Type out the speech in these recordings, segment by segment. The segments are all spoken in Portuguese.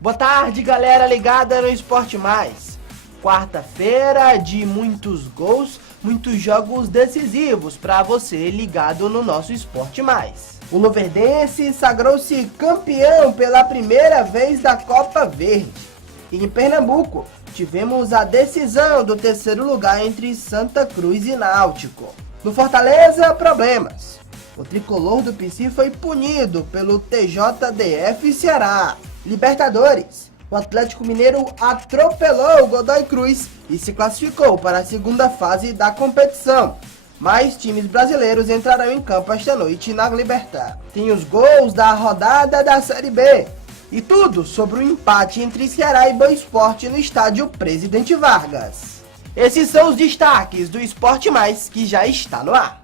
Boa tarde, galera ligada no Esporte Mais. Quarta-feira de muitos gols, muitos jogos decisivos para você ligado no nosso Esporte Mais. O Luverdense sagrou-se campeão pela primeira vez da Copa Verde. E em Pernambuco, tivemos a decisão do terceiro lugar entre Santa Cruz e Náutico. No Fortaleza, problemas. O tricolor do PC foi punido pelo TJDF Ceará. Libertadores. O Atlético Mineiro atropelou o Godoy Cruz e se classificou para a segunda fase da competição. Mais times brasileiros entrarão em campo esta noite na Libertad. Tem os gols da rodada da Série B. E tudo sobre o empate entre Ceará e Boa Esporte no estádio Presidente Vargas. Esses são os destaques do Esporte Mais que já está no ar.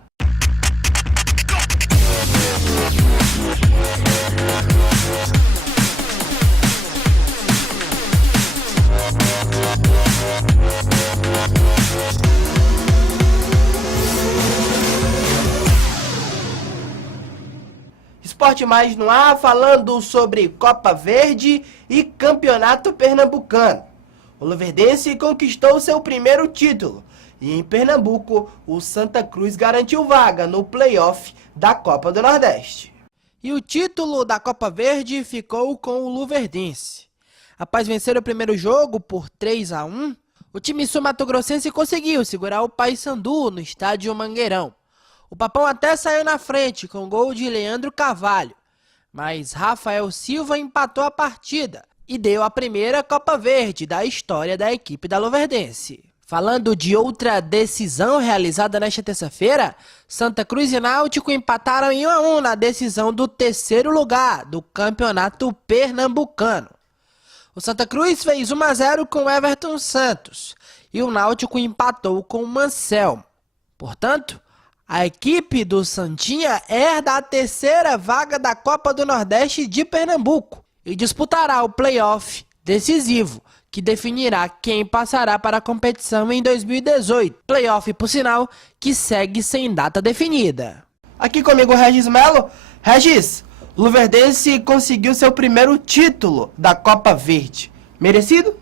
Esporte Mais no ar, falando sobre Copa Verde e Campeonato Pernambucano. O Luverdense conquistou seu primeiro título e em Pernambuco o Santa Cruz garantiu vaga no play-off da Copa do Nordeste. E o título da Copa Verde ficou com o Luverdense. Após vencer o primeiro jogo por 3-1, o time sul-mato-grossense conseguiu segurar o Paysandu no estádio Mangueirão. O Papão até saiu na frente com o gol de Leandro Carvalho, mas Rafael Silva empatou a partida e deu a primeira Copa Verde da história da equipe da Luverdense. Falando de outra decisão realizada nesta terça-feira, Santa Cruz e Náutico empataram em 1-1 na decisão do terceiro lugar do Campeonato Pernambucano. O Santa Cruz fez 1-0 com Everton Santos e o Náutico empatou com o Anselmo. Portanto, a equipe do Santinha herda a terceira vaga da Copa do Nordeste de Pernambuco e disputará o play-off decisivo, que definirá quem passará para a competição em 2018. Play-off, por sinal, que segue sem data definida. Aqui comigo o Regis Melo. Regis, Luverdense conseguiu seu primeiro título da Copa Verde. Merecido?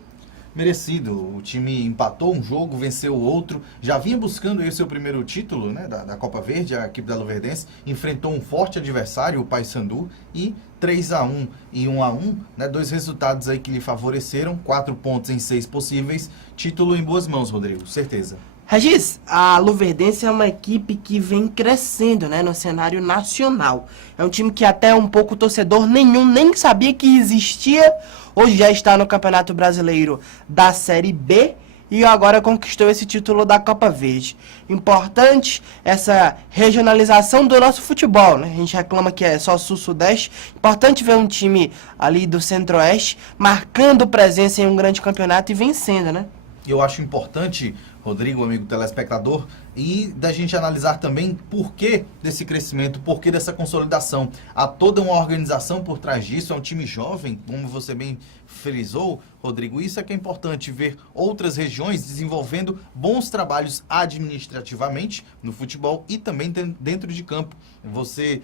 Merecido. O time empatou um jogo, venceu o outro. Já vinha buscando aí o seu primeiro título, né, da Copa Verde. A equipe da Luverdense enfrentou um forte adversário, o Paysandu, e 3-1 e 1-1, né, dois resultados aí que lhe favoreceram. 4 pontos em 6 possíveis. Título em boas mãos, Rodrigo, certeza. Regis, a Luverdense é uma equipe que vem crescendo, né, no cenário nacional. É um time que até um pouco torcedor nenhum nem sabia que existia. Hoje já está no Campeonato Brasileiro da Série B e agora conquistou esse título da Copa Verde. Importante essa regionalização do nosso futebol, né? A gente reclama que é só sul-sudeste. Importante ver um time ali do centro-oeste marcando presença em um grande campeonato e vencendo, né? Eu acho importante, Rodrigo, amigo telespectador, e da gente analisar também por que desse crescimento, por que dessa consolidação. Há toda uma organização por trás disso, é um time jovem, como você bem frisou, Rodrigo. Isso é que é importante, ver outras regiões desenvolvendo bons trabalhos administrativamente no futebol e também dentro de campo. Você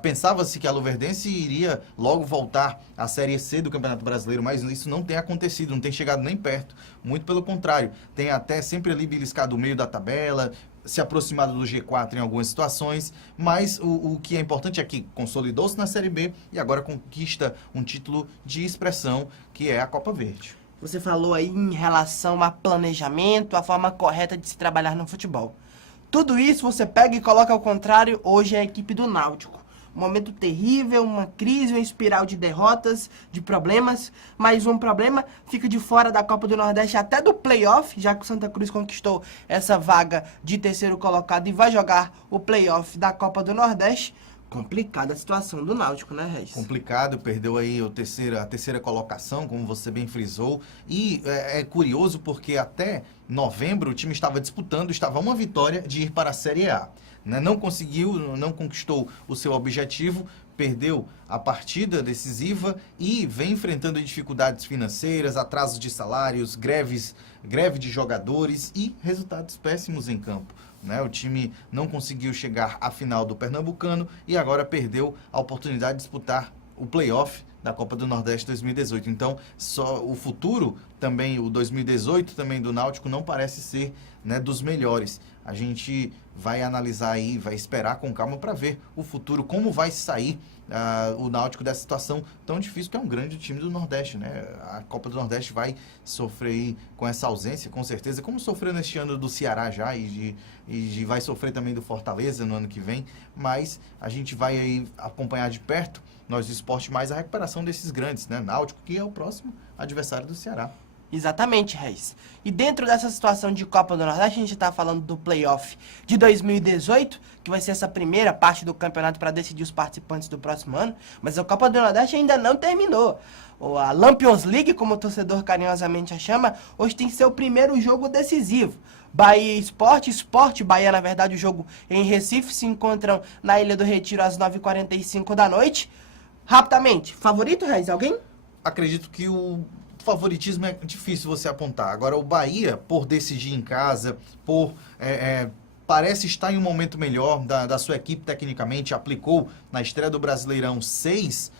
pensava-se que a Luverdense iria logo voltar à Série C do Campeonato Brasileiro, mas isso não tem acontecido, não tem chegado nem perto. Muito pelo contrário, tem até sempre ali beliscado o meio da tabela, se aproximado do G4 em algumas situações, mas o que é importante é que consolidou-se na Série B e agora conquista um título de expressão, que é a Copa Verde. Você falou aí em relação a planejamento, a forma correta de se trabalhar no futebol. Tudo isso você pega e coloca ao contrário, hoje é a equipe do Náutico. Um momento terrível, uma crise, uma espiral de derrotas, de problemas. Mais um problema, fica de fora da Copa do Nordeste, até do play-off, já que o Santa Cruz conquistou essa vaga de terceiro colocado e vai jogar o play-off da Copa do Nordeste. Complicada a situação do Náutico, né, Regis? Complicado, perdeu aí a terceira colocação, como você bem frisou. E é curioso porque até novembro o time estava disputando, estava uma vitória de ir para a Série A. Não conseguiu, não conquistou o seu objetivo, perdeu a partida decisiva e vem enfrentando dificuldades financeiras, atrasos de salários, greve de jogadores e resultados péssimos em campo. O time não conseguiu chegar à final do Pernambucano e agora perdeu a oportunidade de disputar o play-off da Copa do Nordeste 2018. Então, só o futuro também, o 2018 também do Náutico não parece ser, né, dos melhores. A gente vai analisar aí, vai esperar com calma para ver o futuro, como vai sair o Náutico dessa situação tão difícil, que é um grande time do Nordeste, né? A Copa do Nordeste vai sofrer aí com essa ausência, com certeza, como sofreu neste ano do Ceará já, e vai sofrer também do Fortaleza no ano que vem, mas a gente vai aí acompanhar de perto, nós do esporte, mais a recuperação desses grandes, né? Náutico, que é o próximo adversário do Ceará. Exatamente, Reis. E dentro dessa situação de Copa do Nordeste, a gente está falando do playoff de 2018, que vai ser essa primeira parte do campeonato para decidir os participantes do próximo ano, mas a Copa do Nordeste ainda não terminou. A Lampions League, como o torcedor carinhosamente a chama, hoje tem seu primeiro jogo decisivo. Bahia e Sport Bahia, na verdade, o jogo em Recife, se encontram na Ilha do Retiro às 9h45 da noite. Rapidamente, favorito, Reis, alguém? Acredito que o favoritismo é difícil você apontar. Agora, o Bahia, por decidir em casa, parece estar em um momento melhor da sua equipe tecnicamente, aplicou na estreia do Brasileirão 6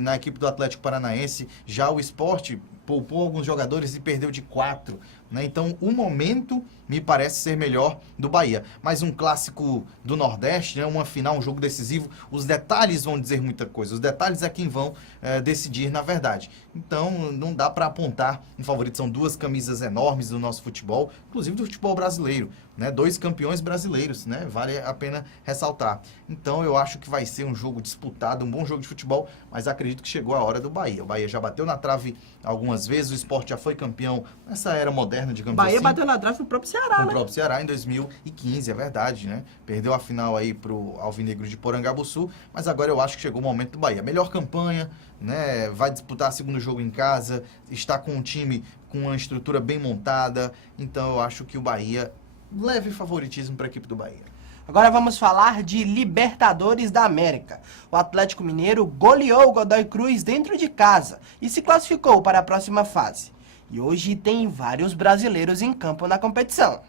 na equipe do Atlético Paranaense. Já o Sport poupou alguns jogadores e perdeu de 4. Né? Então, o momento me parece ser melhor do Bahia. Mas um clássico do Nordeste, né? Uma final, um jogo decisivo, os detalhes vão dizer muita coisa. Os detalhes é quem vão decidir, na verdade. Então, não dá para apontar um favorito. São duas camisas enormes do nosso futebol, inclusive do futebol brasileiro. Né? 2 campeões brasileiros, né? Vale a pena ressaltar. Então, eu acho que vai ser um jogo disputado, um bom jogo de futebol, mas acredito que chegou a hora do Bahia. O Bahia já bateu na trave algumas vezes, o Sport já foi campeão nessa era moderna, digamos Bahia assim. Bahia bateu na trave no próprio Ceará, no próprio Ceará em 2015, é verdade, né? Perdeu a final aí pro Alvinegro de Porangabuçu, mas agora eu acho que chegou o momento do Bahia. Melhor campanha, né? Vai disputar segundo jogo em casa, está com um time com uma estrutura bem montada, então eu acho que o Bahia leve favoritismo para a equipe do Bahia. Agora vamos falar de Libertadores da América. O Atlético Mineiro goleou o Godoy Cruz dentro de casa e se classificou para a próxima fase. E hoje tem vários brasileiros em campo na competição.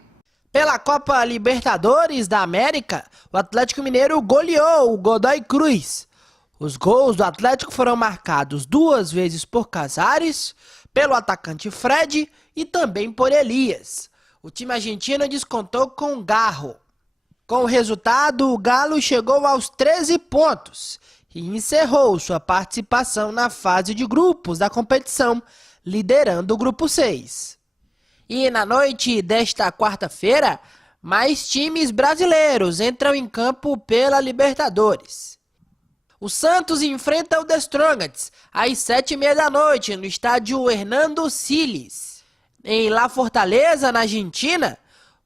Pela Copa Libertadores da América, o Atlético Mineiro goleou o Godoy Cruz. Os gols do Atlético foram marcados 2 vezes por Casares, pelo atacante Fred e também por Elias. O time argentino descontou com Garro. Com o resultado, o Galo chegou aos 13 pontos e encerrou sua participação na fase de grupos da competição, liderando o grupo 6. E na noite desta quarta-feira, mais times brasileiros entram em campo pela Libertadores. O Santos enfrenta o The Strongest às 7h30 da noite no estádio Hernando Siles. Em La Fortaleza, na Argentina,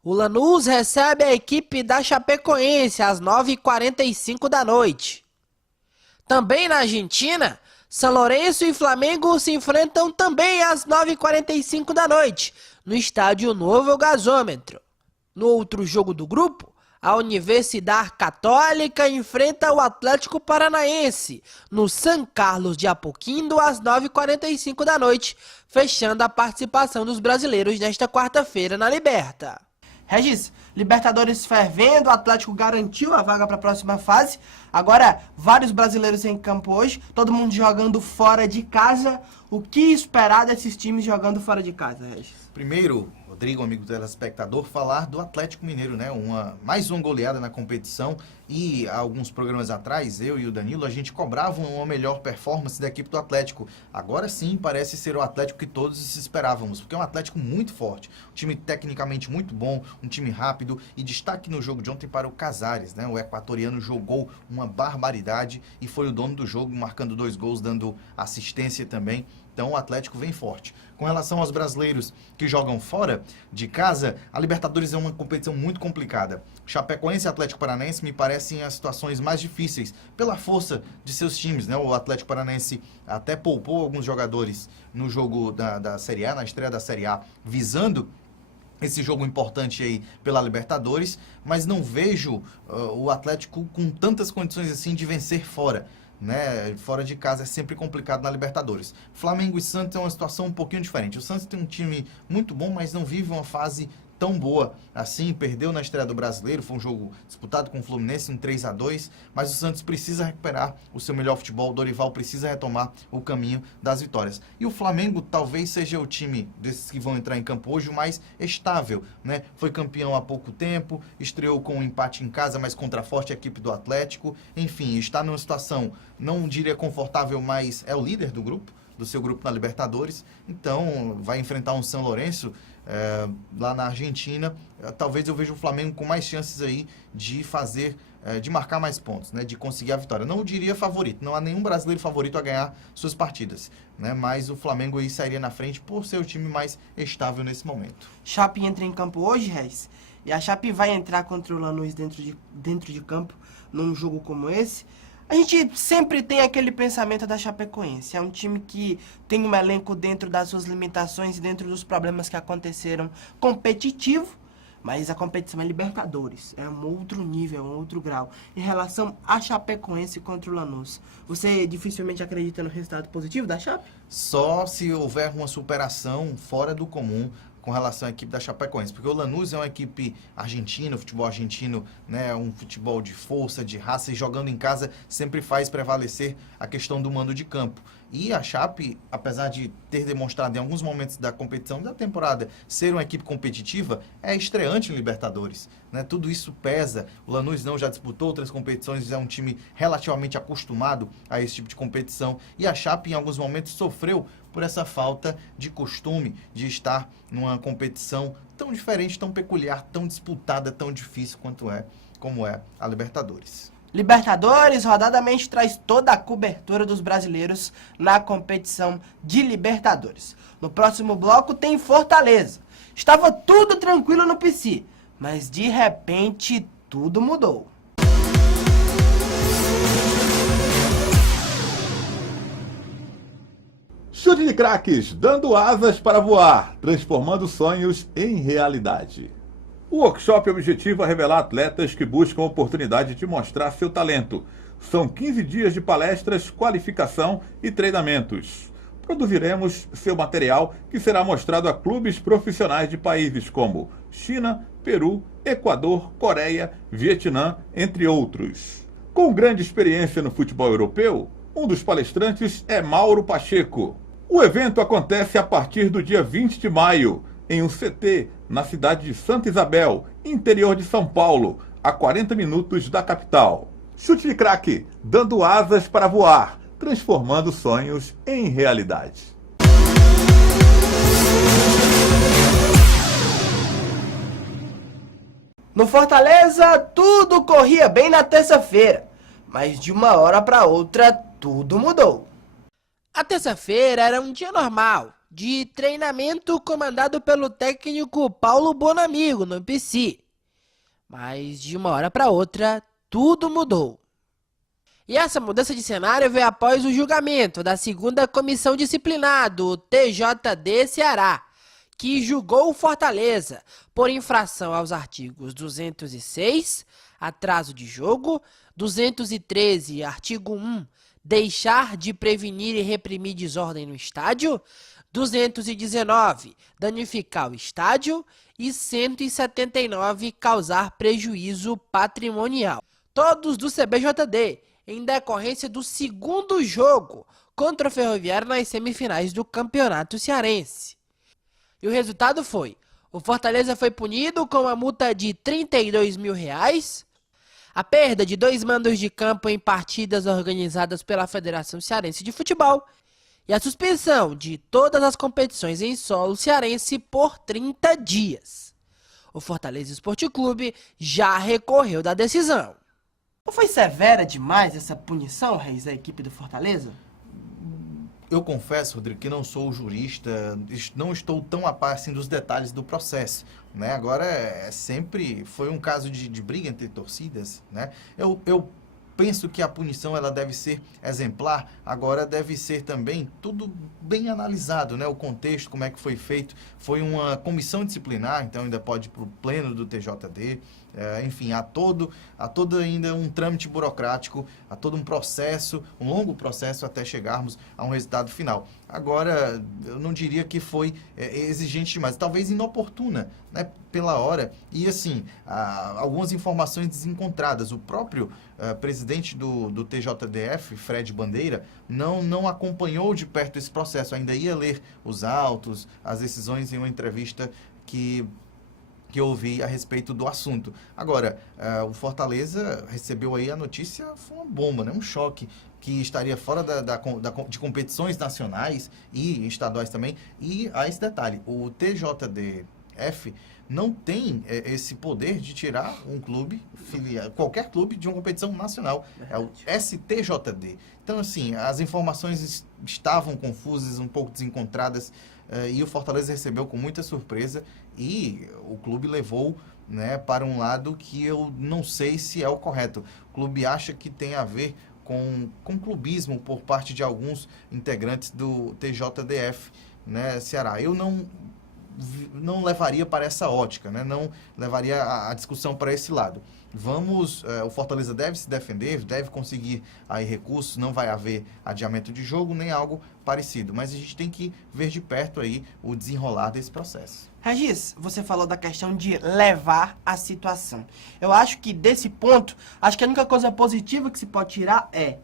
o Lanús recebe a equipe da Chapecoense às 9h45 da noite. Também na Argentina, São Lourenço e Flamengo se enfrentam também às 9h45 da noite, no estádio Novo Gasômetro. No outro jogo do grupo, a Universidade Católica enfrenta o Atlético Paranaense, no San Carlos de Apoquindo, às 9h45 da noite, fechando a participação dos brasileiros nesta quarta-feira na Liberta. Regis, Libertadores fervendo, o Atlético garantiu a vaga para a próxima fase. Agora, vários brasileiros em campo hoje, todo mundo jogando fora de casa. O que esperar desses times jogando fora de casa, Regis? Primeiro, Rodrigo, amigo telespectador, falar do Atlético Mineiro, né? Mais uma goleada na competição, e há alguns programas atrás, eu e o Danilo, a gente cobrava uma melhor performance da equipe do Atlético. Agora sim, parece ser o Atlético que todos esperávamos, porque é um Atlético muito forte, um time tecnicamente muito bom, um time rápido, e destaque no jogo de ontem para o Casares, né? O equatoriano jogou uma barbaridade e foi o dono do jogo, marcando 2 gols, dando assistência também. Então o Atlético vem forte. Com relação aos brasileiros que jogam fora de casa, a Libertadores é uma competição muito complicada. Chapecoense e Atlético Paranaense me parecem as situações mais difíceis, pela força de seus times, né? O Atlético Paranaense até poupou alguns jogadores no jogo da Série A, na estreia da Série A, visando esse jogo importante aí pela Libertadores, mas não vejo o Atlético com tantas condições assim de vencer fora. Né? Fora de casa é sempre complicado na Libertadores. Flamengo e Santos é uma situação um pouquinho diferente. O Santos tem um time muito bom, mas não vive uma fase tão boa assim, perdeu na estreia do Brasileiro, foi um jogo disputado com o Fluminense, um 3-2, mas o Santos precisa recuperar o seu melhor futebol, o Dorival precisa retomar o caminho das vitórias. E o Flamengo talvez seja o time desses que vão entrar em campo hoje o mais estável, né? Foi campeão há pouco tempo, estreou com um empate em casa, mas contra a forte equipe do Atlético, enfim, está numa situação, não diria confortável, mas é o líder do grupo, do seu grupo na Libertadores, então vai enfrentar um São Lourenço lá na Argentina. Talvez eu veja o Flamengo com mais chances aí de fazer, de marcar mais pontos, né, de conseguir a vitória. Não diria favorito, não há nenhum brasileiro favorito a ganhar suas partidas, né, mas o Flamengo aí sairia na frente por ser o time mais estável nesse momento. Chape entra em campo hoje, Reis, e a Chape vai entrar contra o Lanús dentro de campo num jogo como esse. A gente sempre tem aquele pensamento da Chapecoense. É um time que tem um elenco dentro das suas limitações e dentro dos problemas que aconteceram competitivo, mas a competição é Libertadores. É um outro nível, é um outro grau. Em relação à Chapecoense contra o Lanús, você dificilmente acredita no resultado positivo da Chape? Só se houver uma superação fora do comum com relação à equipe da Chapecoense, porque o Lanús é uma equipe argentina, o futebol argentino, né, um futebol de força, de raça, e jogando em casa sempre faz prevalecer a questão do mando de campo. E a Chape, apesar de ter demonstrado em alguns momentos da competição da temporada ser uma equipe competitiva, é estreante em Libertadores, né? Tudo isso pesa. O Lanús não já disputou outras competições, é um time relativamente acostumado a esse tipo de competição. E a Chape, em alguns momentos, sofreu por essa falta de costume de estar numa competição tão diferente, tão peculiar, tão disputada, tão difícil como é a Libertadores. Libertadores, rodadamente, traz toda a cobertura dos brasileiros na competição de Libertadores. No próximo bloco tem Fortaleza. Estava tudo tranquilo no PC, mas de repente tudo mudou. Chute de craques, dando asas para voar, transformando sonhos em realidade. O workshop objetiva revelar atletas que buscam a oportunidade de mostrar seu talento. São 15 dias de palestras, qualificação e treinamentos. Produziremos seu material que será mostrado a clubes profissionais de países como China, Peru, Equador, Coreia, Vietnã, entre outros. Com grande experiência no futebol europeu, um dos palestrantes é Mauro Pacheco. O evento acontece a partir do dia 20 de maio, em um CT, na cidade de Santa Isabel, interior de São Paulo, a 40 minutos da capital. Chute de craque, dando asas para voar, transformando sonhos em realidade. No Fortaleza, tudo corria bem na terça-feira, mas de uma hora para outra, tudo mudou. A terça-feira era um dia normal, de treinamento comandado pelo técnico Paulo Bonamigo no PC. Mas de uma hora para outra, tudo mudou. E essa mudança de cenário veio após o julgamento da segunda comissão disciplinar do TJD Ceará, que julgou o Fortaleza por infração aos artigos 206, atraso de jogo, 213, artigo 1, deixar de prevenir e reprimir desordem no estádio, 219, danificar o estádio e 179, causar prejuízo patrimonial. Todos do CBJD, em decorrência do segundo jogo contra o Ferroviário nas semifinais do Campeonato Cearense. E o resultado foi: o Fortaleza foi punido com uma multa de R$ 32 mil, a perda de 2 mandos de campo em partidas organizadas pela Federação Cearense de Futebol e a suspensão de todas as competições em solo cearense por 30 dias. O Fortaleza Esporte Clube já recorreu da decisão. Não foi severa demais essa punição, Reis, da equipe do Fortaleza? Eu confesso, Rodrigo, que não sou jurista, não estou tão a par assim, dos detalhes do processo, né? Agora, sempre foi um caso de briga entre torcidas, né? Eu penso que a punição ela deve ser exemplar, agora deve ser também tudo bem analisado, né? O contexto, como é que foi feito, foi uma comissão disciplinar, então ainda pode ir para o pleno do TJD, Enfim, há todo ainda um trâmite burocrático, há todo um processo, um longo processo até chegarmos a um resultado final. Agora, eu não diria que foi exigente demais, talvez inoportuna, né, pela hora. E assim, algumas informações desencontradas. O próprio presidente do TJDF, Fred Bandeira, não acompanhou de perto esse processo, ainda ia ler os autos, as decisões em uma entrevista que eu ouvi a respeito do assunto. Agora, o Fortaleza recebeu aí a notícia, foi uma bomba, né? Um choque, que estaria fora de competições nacionais e estaduais também. E há esse detalhe, o TJDF não tem esse poder de tirar um clube, qualquer clube, de uma competição nacional. É o STJD. Então, assim, as informações estavam confusas, um pouco desencontradas, e o Fortaleza recebeu com muita surpresa e o clube levou, né, para um lado que eu não sei se é o correto. O clube acha que tem a ver com clubismo por parte de alguns integrantes do TJDF, né, Ceará. Eu não levaria para essa ótica, né? Não levaria a discussão para esse lado. O Fortaleza deve se defender, deve conseguir aí recursos, não vai haver adiamento de jogo, nem algo parecido. Mas a gente tem que ver de perto aí o desenrolar desse processo. Regis, você falou da questão de levar a situação. Eu acho que desse ponto, acho que a única coisa positiva que se pode tirar é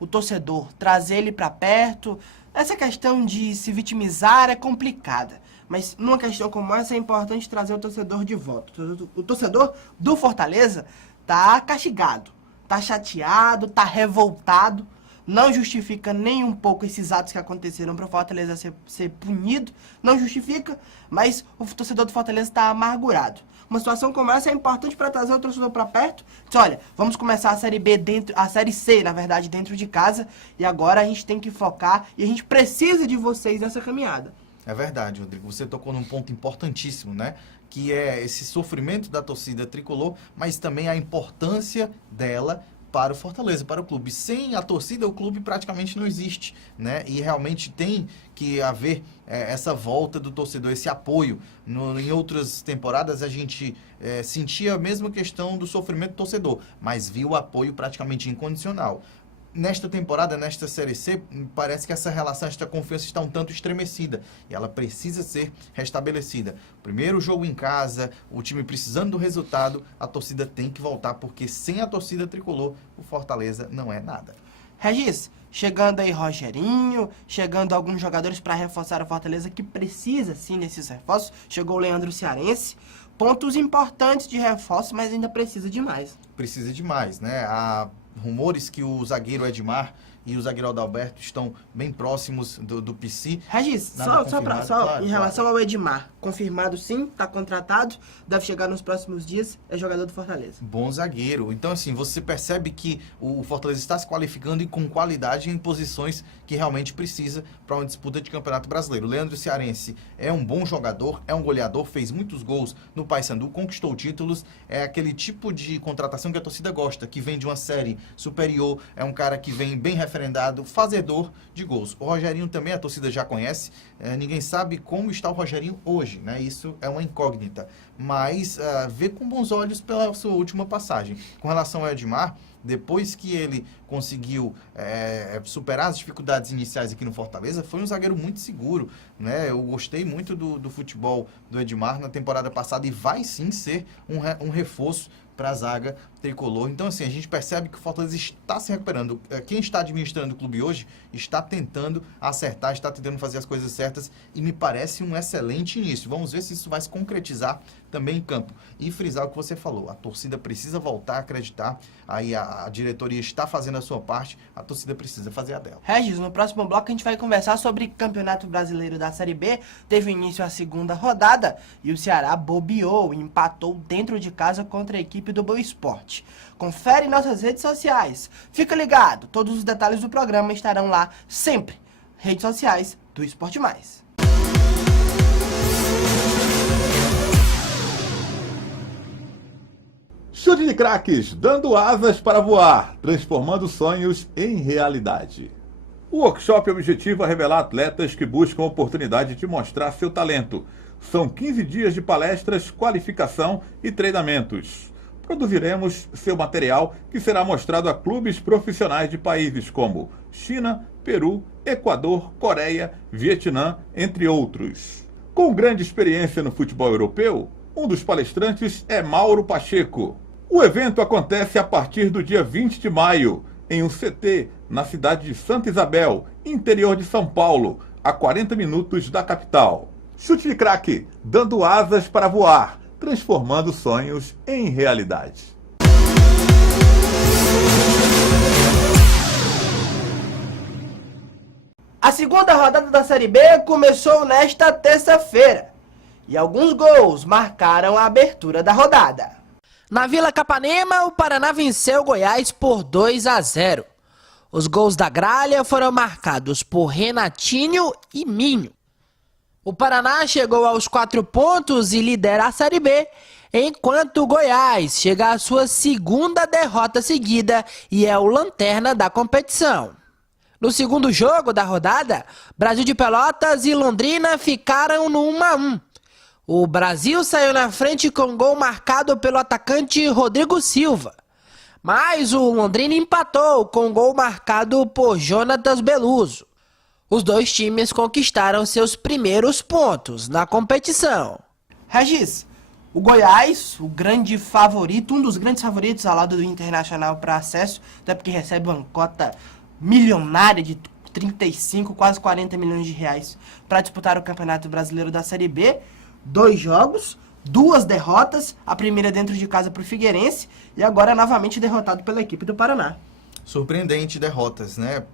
o torcedor, trazer ele para perto. Essa questão de se vitimizar é complicada. Mas numa questão como essa é importante trazer o torcedor de volta. O torcedor do Fortaleza tá castigado, tá chateado, tá revoltado. Não justifica nem um pouco esses atos que aconteceram para o Fortaleza ser punido. Não justifica, mas o torcedor do Fortaleza está amargurado. Uma situação como essa é importante para trazer o torcedor para perto. Diz, olha, vamos começar a Série B a Série C, na verdade, dentro de casa. E agora a gente tem que focar e a gente precisa de vocês nessa caminhada. É verdade, Rodrigo. Você tocou num ponto importantíssimo, né? Que é esse sofrimento da torcida tricolor, mas também a importância dela para o Fortaleza, para o clube. Sem a torcida, o clube praticamente não existe, né? E realmente tem que haver essa volta do torcedor, esse apoio. Em outras temporadas, a gente sentia a mesma questão do sofrimento do torcedor, mas viu o apoio praticamente incondicional. Nesta temporada, nesta Série C, parece que essa relação, esta confiança está um tanto estremecida e ela precisa ser restabelecida. Primeiro jogo em casa, o time precisando do resultado, a torcida tem que voltar, porque sem a torcida tricolor, o Fortaleza não é nada. Regis, chegando aí Rogerinho, chegando alguns jogadores para reforçar o Fortaleza, que precisa sim desses reforços. Chegou o Leandro Cearense. Pontos importantes de reforço, mas ainda precisa de mais. Precisa de mais, né? Há rumores que o zagueiro Edmar e o zagueiro Adalberto estão bem próximos do PC. Regis, só claro, em relação ao Edmar, confirmado sim, está contratado, deve chegar nos próximos dias, é jogador do Fortaleza. Bom zagueiro. Então, assim, você percebe que o Fortaleza está se qualificando e com qualidade em posições que realmente precisa para uma disputa de Campeonato Brasileiro. O Leandro Cearense é um bom jogador, é um goleador, fez muitos gols no Paysandu, conquistou títulos, é aquele tipo de contratação que a torcida gosta, que vem de uma série superior, é um cara que vem bem referendado, fazedor de gols. O Rogerinho também a torcida já conhece, ninguém sabe como está o Rogerinho hoje, né? Isso é uma incógnita, mas vê com bons olhos pela sua última passagem. Com relação ao Edmar, depois que ele conseguiu superar as dificuldades iniciais aqui no Fortaleza, foi um zagueiro muito seguro, né? Eu gostei muito do futebol do Edmar na temporada passada e vai sim ser um reforço para a zaga tricolor. Então, assim, a gente percebe que o Fortaleza está se recuperando. Quem está administrando o clube hoje está tentando acertar, está tentando fazer as coisas certas e me parece um excelente início. Vamos ver se isso vai se concretizar também em campo. E frisar o que você falou, a torcida precisa voltar a acreditar, aí a diretoria está fazendo a sua parte, a torcida precisa fazer a dela. Regis, no próximo bloco a gente vai conversar sobre Campeonato Brasileiro da Série B. Teve início a segunda rodada e o Ceará bobeou e empatou dentro de casa contra a equipe do Boa Esporte. Confere nossas redes sociais. Fica ligado, todos os detalhes do programa estarão lá sempre. Redes sociais do Esporte Mais. Chute de craques, dando asas para voar, transformando sonhos em realidade. O workshop objetiva revelar atletas que buscam a oportunidade de mostrar seu talento. São 15 dias de palestras, qualificação e treinamentos. Produziremos seu material, que será mostrado a clubes profissionais de países como China, Peru, Equador, Coreia, Vietnã, entre outros. Com grande experiência no futebol europeu, um dos palestrantes é Mauro Pacheco. O evento acontece a partir do dia 20 de maio, em um CT, na cidade de Santa Isabel, interior de São Paulo, a 40 minutos da capital. Chute de craque, dando asas para voar, transformando sonhos em realidade. A segunda rodada da Série B começou nesta terça-feira e alguns gols marcaram a abertura da rodada. Na Vila Capanema, o Paraná venceu o Goiás por 2-0. Os gols da Gralha foram marcados por Renatinho e Minho. O Paraná chegou aos 4 pontos e lidera a Série B, enquanto o Goiás chega à sua segunda derrota seguida e é o lanterna da competição. No segundo jogo da rodada, Brasil de Pelotas e Londrina ficaram no 1-1. O Brasil saiu na frente com gol marcado pelo atacante Rodrigo Silva. Mas o Londrina empatou com gol marcado por Jonatas Beluso. Os dois times conquistaram seus primeiros pontos na competição. Regis, o Goiás, o grande favorito, um dos grandes favoritos ao lado do Internacional para acesso, até porque recebe uma cota milionária de 35, quase 40 milhões de reais para disputar o Campeonato Brasileiro da Série B. 2 jogos, 2 derrotas, a primeira dentro de casa para o Figueirense e agora novamente derrotado pela equipe do Paraná. Surpreendente derrotas, né,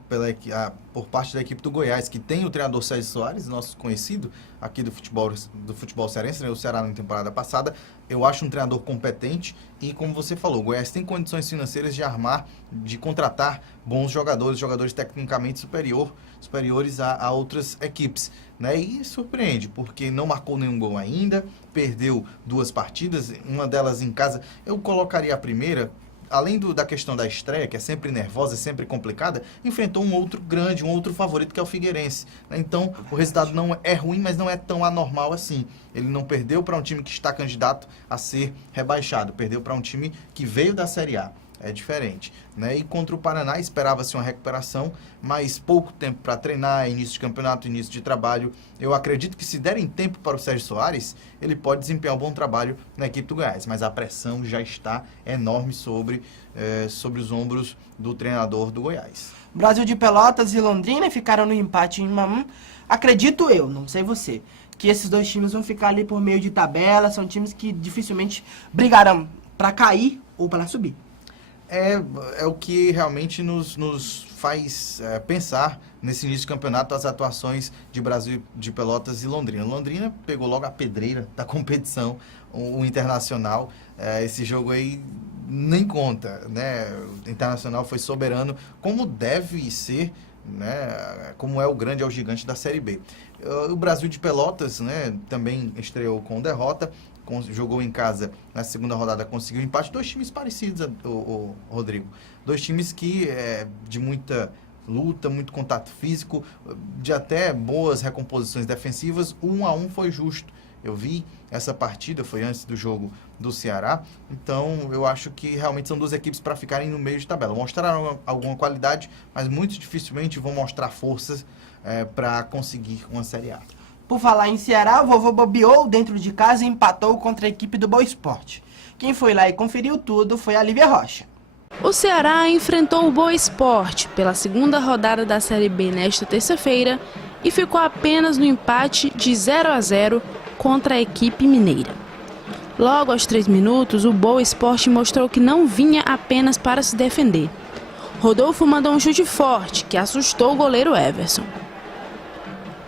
por parte da equipe do Goiás, que tem o treinador Sérgio Soares, nosso conhecido aqui do futebol cearense, né, o Ceará na temporada passada. Eu acho um treinador competente e, como você falou, o Goiás tem condições financeiras de contratar bons jogadores tecnicamente superiores a outras equipes, né, e surpreende, porque não marcou nenhum gol ainda, perdeu 2 partidas, uma delas em casa. Eu colocaria a primeira, além da questão da estreia, que é sempre nervosa, é sempre complicada, enfrentou um outro grande, um outro favorito, que é o Figueirense, né? Então, o resultado não é ruim, mas não é tão anormal assim. Ele não perdeu para um time que está candidato a ser rebaixado, perdeu para um time que veio da Série A. É diferente, né? E contra o Paraná esperava-se uma recuperação, mas pouco tempo para treinar, início de campeonato, início de trabalho. Eu acredito que, se derem tempo para o Sérgio Soares, ele pode desempenhar um bom trabalho na equipe do Goiás, mas a pressão já está enorme sobre os ombros do treinador do Goiás. Brasil de Pelotas e Londrina ficaram no empate em 1-1. Acredito eu, não sei você, que esses dois times vão ficar ali por meio de tabela, são times que dificilmente brigarão para cair ou para subir. É o que realmente nos faz pensar nesse início de campeonato as atuações de Brasil de Pelotas e Londrina. Londrina pegou logo a pedreira da competição, o Internacional. Esse jogo aí nem conta, né? O Internacional foi soberano, como deve ser, né? Como é o gigante da Série B. O Brasil de Pelotas, né, também estreou com derrota. Jogou em casa na segunda rodada, conseguiu empate. 2 times parecidos, o Rodrigo. 2 times que de muita luta, muito contato físico, de até boas recomposições defensivas. 1-1 foi justo. Eu vi essa partida, foi antes do jogo do Ceará. Então, eu acho que realmente são 2 equipes para ficarem no meio de tabela. Mostraram alguma qualidade, mas muito dificilmente vão mostrar forças para conseguir uma Série A. Por falar em Ceará, o vovô bobeou dentro de casa e empatou contra a equipe do Boa Esporte. Quem foi lá e conferiu tudo foi a Lívia Rocha. O Ceará enfrentou o Boa Esporte pela segunda rodada da Série B nesta terça-feira e ficou apenas no empate de 0-0 contra a equipe mineira. Logo aos 3 minutos, o Boa Esporte mostrou que não vinha apenas para se defender. Rodolfo mandou um chute forte que assustou o goleiro Everson.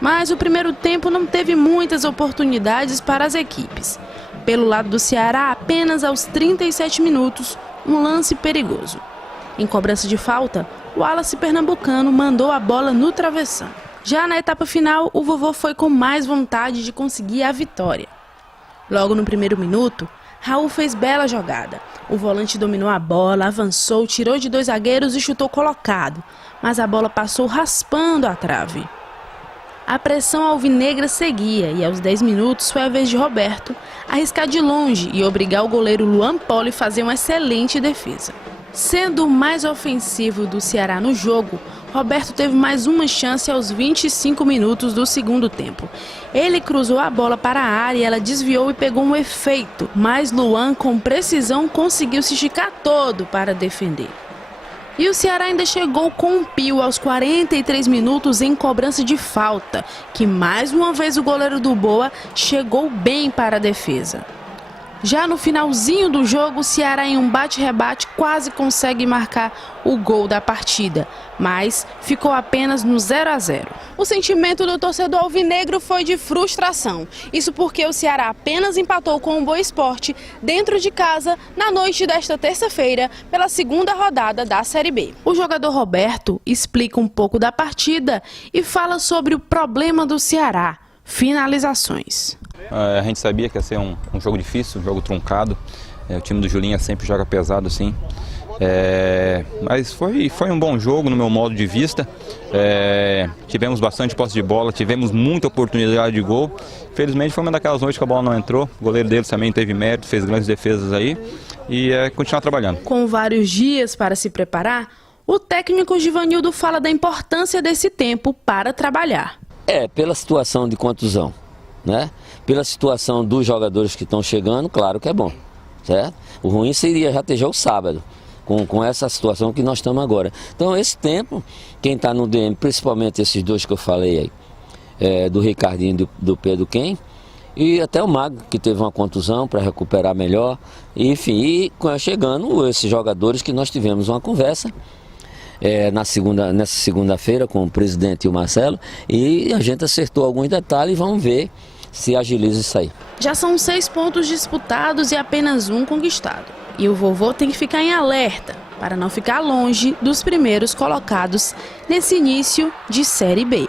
Mas o primeiro tempo não teve muitas oportunidades para as equipes. Pelo lado do Ceará, apenas aos 37 minutos, um lance perigoso. Em cobrança de falta, o Wallace pernambucano mandou a bola no travessão. Já na etapa final, o vovô foi com mais vontade de conseguir a vitória. Logo no primeiro minuto, Raul fez bela jogada. O volante dominou a bola, avançou, tirou de 2 zagueiros e chutou colocado, mas a bola passou raspando a trave. A pressão alvinegra seguia e aos 10 minutos foi a vez de Roberto arriscar de longe e obrigar o goleiro Luan Poli a fazer uma excelente defesa. Sendo o mais ofensivo do Ceará no jogo, Roberto teve mais uma chance aos 25 minutos do segundo tempo. Ele cruzou a bola para a área e ela desviou e pegou um efeito, mas Luan, com precisão, conseguiu se esticar todo para defender. E o Ceará ainda chegou com um pio aos 43 minutos em cobrança de falta, que mais uma vez o goleiro do Boa chegou bem para a defesa. Já no finalzinho do jogo, o Ceará em um bate-rebate quase consegue marcar o gol da partida, mas ficou apenas no 0-0. O sentimento do torcedor alvinegro foi de frustração. Isso porque o Ceará apenas empatou com o Boa Esporte dentro de casa na noite desta terça-feira pela segunda rodada da Série B. O jogador Roberto explica um pouco da partida e fala sobre o problema do Ceará: finalizações. A gente sabia que ia ser um jogo difícil, um jogo truncado. O time do Julinha sempre joga pesado, sim. Mas foi um bom jogo no meu modo de vista. Tivemos bastante posse de bola, tivemos muita oportunidade de gol. Felizmente foi uma daquelas noites que a bola não entrou. O goleiro deles também teve mérito, fez grandes defesas aí. E continuar trabalhando. Com vários dias para se preparar, o técnico Givanildo fala da importância desse tempo para trabalhar. Pela situação de contusão, né? Pela situação dos jogadores que estão chegando, claro que é bom, certo? O ruim seria já ter jogo sábado, com essa situação que nós estamos agora. Então esse tempo, quem está no DM, principalmente esses dois que eu falei aí, do Ricardinho e do Pedro Quem, e até o Mago, que teve uma contusão para recuperar melhor, enfim, e chegando esses jogadores que nós tivemos uma conversa, nessa segunda-feira com o presidente e o Marcelo, e a gente acertou alguns detalhes e vamos ver se agiliza isso aí. Já são 6 pontos disputados e apenas um conquistado. E o vovô tem que ficar em alerta para não ficar longe dos primeiros colocados nesse início de Série B.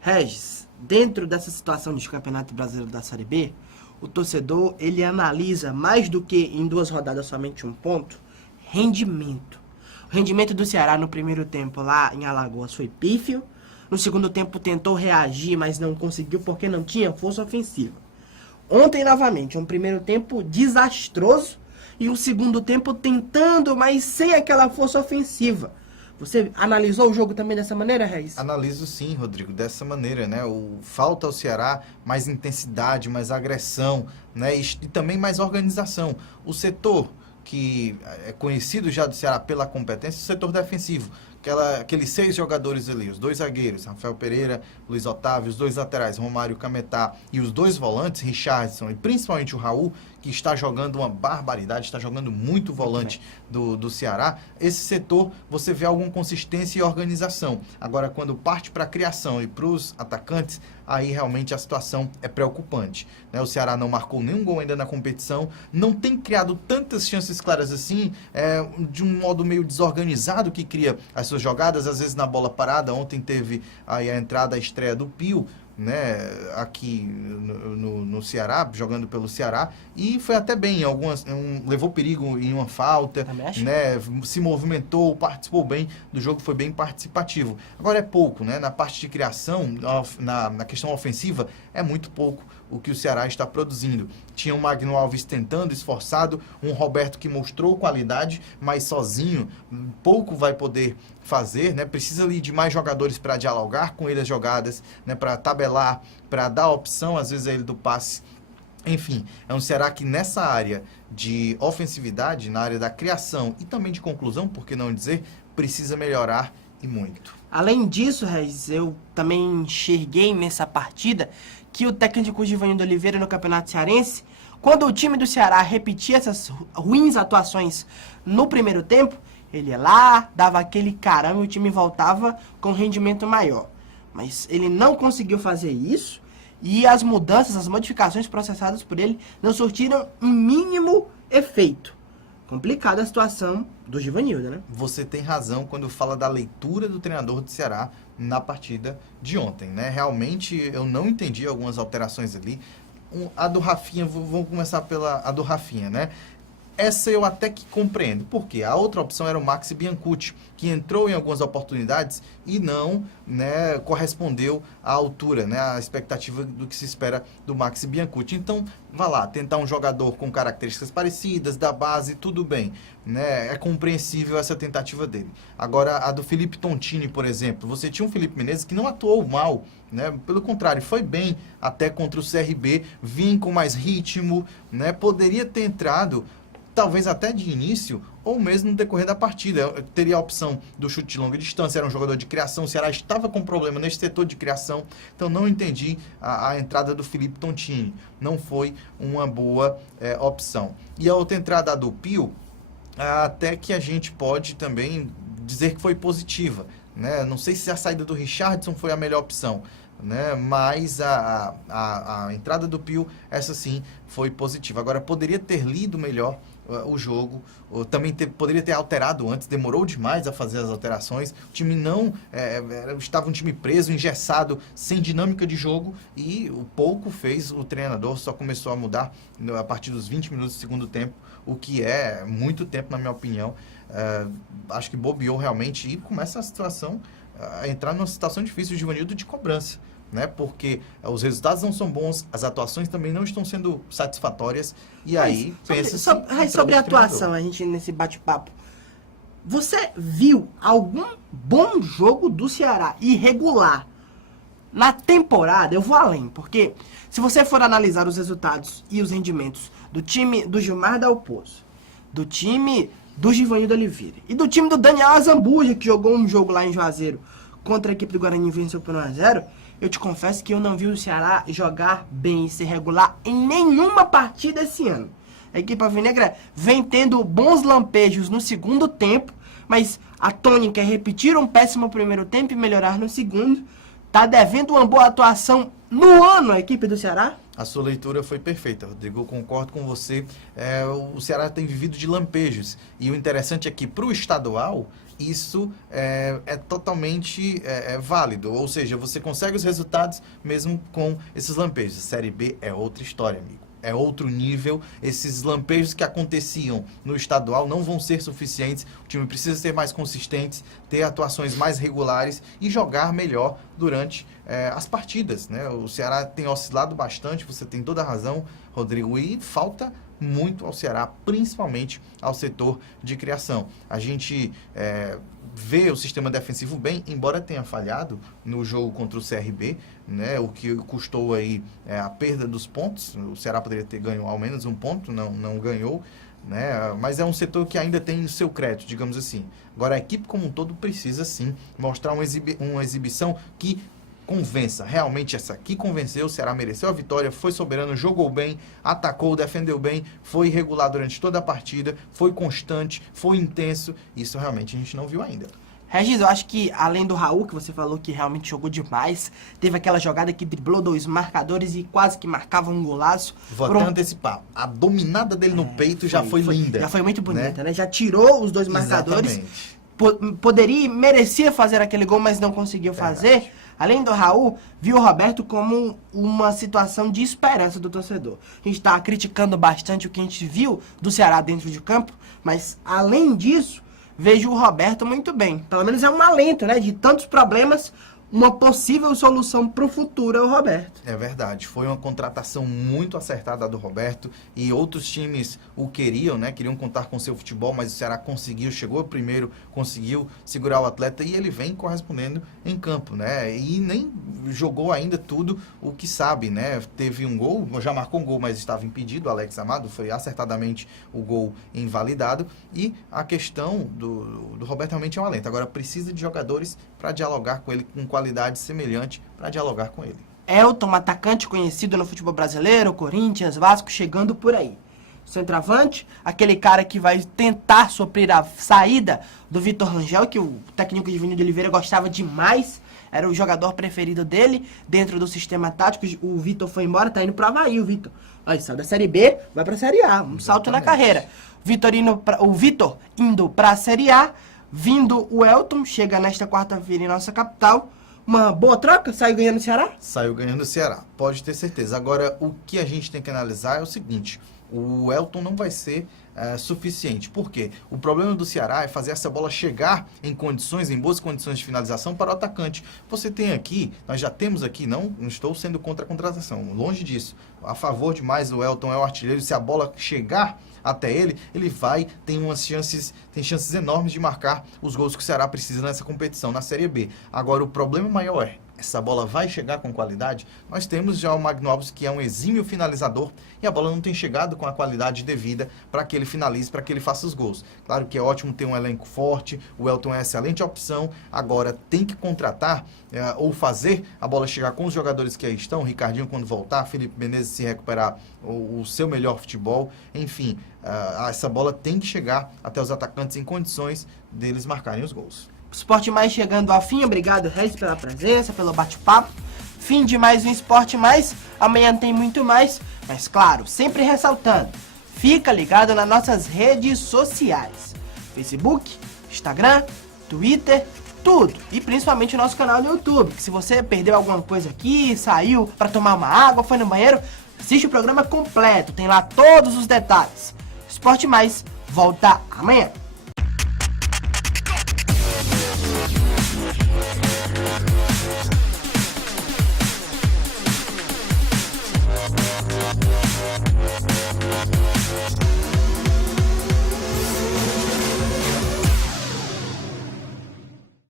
Regis, dentro dessa situação de Campeonato Brasileiro da Série B, o torcedor ele analisa mais do que em 2 rodadas somente um ponto, rendimento. O rendimento do Ceará no primeiro tempo lá em Alagoas foi pífio. No segundo tempo tentou reagir, mas não conseguiu porque não tinha força ofensiva. Ontem, novamente, um primeiro tempo desastroso e um segundo tempo tentando, mas sem aquela força ofensiva. Você analisou o jogo também dessa maneira, Reis? Analiso sim, Rodrigo, dessa maneira, né? Falta ao Ceará mais intensidade, mais agressão, né? E também mais organização. O setor que é conhecido já do Ceará pela competência, o setor defensivo. Aqueles 6 jogadores ali, os 2 zagueiros, Rafael Pereira, Luiz Otávio, os 2 laterais, Romário Cametá, e os 2 volantes, Richardson e principalmente o Raul, que está jogando uma barbaridade, está jogando muito volante do Ceará. Esse setor, você vê alguma consistência e organização. Agora, quando parte para a criação e para os atacantes, aí realmente a situação é preocupante, né? O Ceará não marcou nenhum gol ainda na competição, não tem criado tantas chances claras assim, de um modo meio desorganizado que cria as suas jogadas, às vezes na bola parada. Ontem teve aí a entrada, a estreia do Pio, né, aqui no Ceará, jogando pelo Ceará, e foi até bem, levou perigo em uma falta, né, se movimentou, participou bem do jogo, foi bem participativo. Agora é pouco, né, na parte de criação, na questão ofensiva, é muito pouco o que o Ceará está produzindo. Tinha um Magno Alves tentando, esforçado, um Roberto que mostrou qualidade, mas sozinho pouco vai poder fazer, né? Precisa ali de mais jogadores para dialogar com ele as jogadas, né? Para tabelar, para dar opção às vezes a ele do passe. Enfim, é um Ceará que nessa área de ofensividade, na área da criação e também de conclusão, por que não dizer, precisa melhorar e muito. Além disso, Regis, eu também enxerguei nessa partida que o técnico Givanildo Oliveira no Campeonato Cearense, quando o time do Ceará repetia essas ruins atuações no primeiro tempo, ele ia lá, dava aquele caramba e o time voltava com rendimento maior. Mas ele não conseguiu fazer isso e as mudanças, as modificações processadas por ele não surtiram um mínimo efeito. Complicada a situação do Givanildo, né? Você tem razão quando fala da leitura do treinador do Ceará na partida de ontem, né? Realmente eu não entendi algumas alterações ali. A do Rafinha, vou começar pela do Rafinha, né? essa eu até que compreendo. Por quê? A outra opção era o Maxi Biancucci, que entrou em algumas oportunidades e não, né, correspondeu à altura, né, à expectativa do que se espera do Maxi Biancucci. Então, vá lá, tentar um jogador com características parecidas, da base, tudo bem. Né, é compreensível essa tentativa dele. Agora, a do Felipe Tontini, por exemplo, você tinha um Felipe Menezes que não atuou mal, né, pelo contrário, foi bem até contra o CRB, vinha com mais ritmo, né, poderia ter entrado, talvez até de início, ou mesmo no decorrer da partida. Eu teria a opção do chute de longa distância, era um jogador de criação, o Ceará estava com problema nesse setor de criação, então não entendi a entrada do Felipe Tontini, não foi uma boa opção. E a outra entrada do Pio, até que a gente pode também dizer que foi positiva, né? Não sei se a saída do Richardson foi a melhor opção, né? Mas a entrada do Pio, essa sim, foi positiva. Agora, poderia ter lido melhor o jogo, também poderia ter alterado antes, demorou demais a fazer as alterações, o time não, estava um time preso, engessado, sem dinâmica de jogo, e o pouco fez o treinador, só começou a mudar a partir dos 20 minutos do segundo tempo, o que é muito tempo, na minha opinião. Acho que bobeou realmente e começa a situação, a entrar numa situação difícil, o Givanildo, de cobrança, né? Porque os resultados não são bons, as atuações também não estão sendo satisfatórias, e aí pensa sobre a atuação, a gente nesse bate-papo, você viu algum bom jogo do Ceará irregular na temporada? Eu vou além, porque se você for analisar os resultados e os rendimentos do time do Gilmar Dalpozo, do time do Givanildo Oliveira e do time do Daniel Azambuja, que jogou um jogo lá em Juazeiro contra a equipe do Guarani e venceu por 1-0, eu te confesso que eu não vi o Ceará jogar bem e ser regular em nenhuma partida esse ano. A equipe alvinegra vem tendo bons lampejos no segundo tempo, mas a tônica é repetir um péssimo primeiro tempo e melhorar no segundo. Tá devendo uma boa atuação no ano a equipe do Ceará? A sua leitura foi perfeita, Rodrigo, eu concordo com você. O Ceará tem vivido de lampejos, e o interessante é que para o estadual isso é totalmente válido, ou seja, você consegue os resultados mesmo com esses lampejos. A Série B é outra história, amigo. É outro nível, esses lampejos que aconteciam no estadual não vão ser suficientes, o time precisa ser mais consistente, ter atuações mais regulares e jogar melhor durante as partidas, né? O Ceará tem oscilado bastante, você tem toda a razão, Rodrigo, e falta muito ao Ceará, principalmente ao setor de criação. A gente vê o sistema defensivo bem, embora tenha falhado no jogo contra o CRB, né, o que custou aí a perda dos pontos. O Ceará poderia ter ganho ao menos um ponto, não ganhou, né, mas é um setor que ainda tem o seu crédito, digamos assim. Agora, a equipe como um todo precisa sim mostrar uma exibição que convença. Realmente essa aqui convenceu, o Ceará mereceu a vitória, foi soberano, jogou bem, atacou, defendeu bem, foi regular durante toda a partida, foi constante, foi intenso. Isso realmente a gente não viu ainda. Regis, eu acho que além do Raul, que você falou que realmente jogou demais, teve aquela jogada que driblou 2 marcadores e quase que marcava um golaço. Vou até antecipar, a dominada dele no peito já foi linda. Já foi muito bonita, né? Já tirou os 2 marcadores. Poderia e merecia fazer aquele gol, mas não conseguiu fazer. Além do Raul, viu o Roberto como uma situação de esperança do torcedor. A gente está criticando bastante o que a gente viu do Ceará dentro de campo, mas além disso, vejo o Roberto muito bem. Pelo menos é um alento, né? De tantos problemas, uma possível solução para o futuro é o Roberto. É verdade, foi uma contratação muito acertada do Roberto, e outros times o queriam, né? Queriam contar com seu futebol, mas o Ceará conseguiu, chegou primeiro, conseguiu segurar o atleta, e ele vem correspondendo em campo, né? E nem jogou ainda tudo o que sabe, né? Teve um gol, já marcou um gol, mas estava impedido, Alex Amado, foi acertadamente o gol invalidado, e a questão do Roberto realmente é um alento. Agora precisa de jogadores para dialogar com ele, com qualidade semelhante para dialogar com ele. Elton, um atacante conhecido no futebol brasileiro, Corinthians, Vasco, chegando por aí. Centroavante, aquele cara que vai tentar suprir a saída do Vitor Rangel, que o técnico de Givanildo Oliveira gostava demais, era o jogador preferido dele dentro do sistema tático. O Vitor foi embora, tá indo pro Avaí, o Vitor. Olha, saiu da Série B, vai pra Série A, um salto na carreira. O Vitor indo pra Série A, vindo o Elton, chega nesta quarta-feira em nossa capital. Uma boa troca? Saiu ganhando o Ceará? Saiu ganhando o Ceará, pode ter certeza. Agora, o que a gente tem que analisar é o seguinte: o Elton não vai ser suficiente. Por quê? O problema do Ceará é fazer essa bola chegar em boas condições de finalização para o atacante. Você tem aqui, nós já temos aqui, não estou sendo contra a contratação, longe disso, a favor demais, o Elton é o artilheiro, se a bola chegar até ele tem chances enormes de marcar os gols que o Ceará precisa nessa competição, na Série B. Agora, o problema maior essa bola vai chegar com qualidade? Nós temos já o Magno Alves, que é um exímio finalizador, e a bola não tem chegado com a qualidade devida para que ele finalize, para que ele faça os gols. Claro que é ótimo ter um elenco forte, o Elton é uma excelente opção, agora tem que contratar ou fazer a bola chegar com os jogadores que aí estão, Ricardinho quando voltar, Felipe Menezes se recuperar o seu melhor futebol, enfim, essa bola tem que chegar até os atacantes em condições deles marcarem os gols. Esporte Mais chegando ao fim, obrigado Regis pela presença, pelo bate-papo. Fim de mais um Esporte Mais, amanhã tem muito mais, mas claro, sempre ressaltando, fica ligado nas nossas redes sociais, Facebook, Instagram, Twitter, tudo, e principalmente o nosso canal no YouTube, que se você perdeu alguma coisa aqui, saiu para tomar uma água, foi no banheiro, assiste o programa completo, tem lá todos os detalhes. Esporte Mais volta amanhã.